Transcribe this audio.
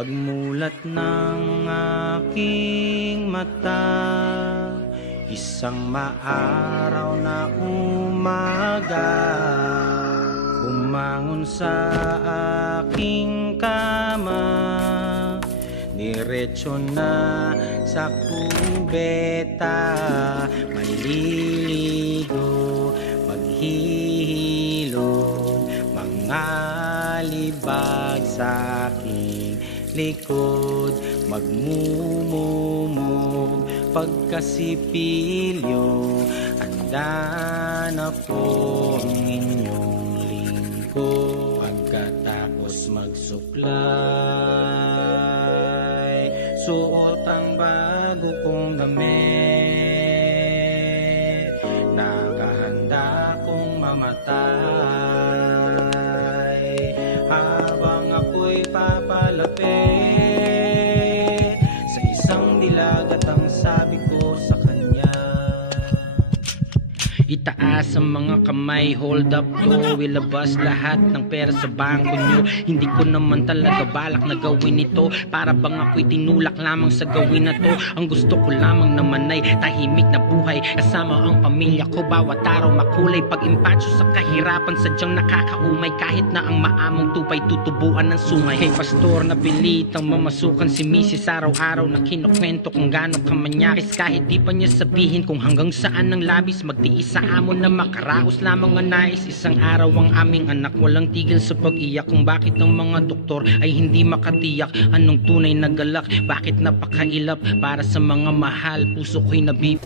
Pagmulat ng aking mata, isang maaraw na umaga, bumangon sa aking kama, diretso na sa kubeta, maliligo, maghihilod, mga libag sa aking likod, magmumumog pagkasipilyo, handa na po ang inyong lingkod. Pagkatapos magsuklay, suot ang bago kong damit, nakahanda kong mamatay habang ako'y papalapit sa isang nilagat. Ang sabi ko sa kanya, itaas ang mga kamay, hold up to, ilabas lahat ng pera sa bangko nyo. Hindi ko naman talaga balak na gawin ito, para bang ako'y tinulak lamang sa gawin na to. Ang gusto ko lamang naman ay tahimik na buhay kasama ang pamilya ko, bawat araw makulay. Pag-impatsyo sa kahirapan sadyang nakakaumay, kahit na ang maamong tupay tutubuan ng sungay. Hey pastor, napilitang mamasukan si misis araw-araw na kinukwento kung gaano kamanyakis, kahit di pa niya sabihin kung hanggang saan ng labis magtiis sa amon na makaraos lamang ang nais. Isang araw ang aming anak walang tigil sa pag-iyak, kung bakit ang mga doktor ay hindi makatiyak anong tunay na galak, bakit napakailap para sa mga mahal, puso ko'y nabib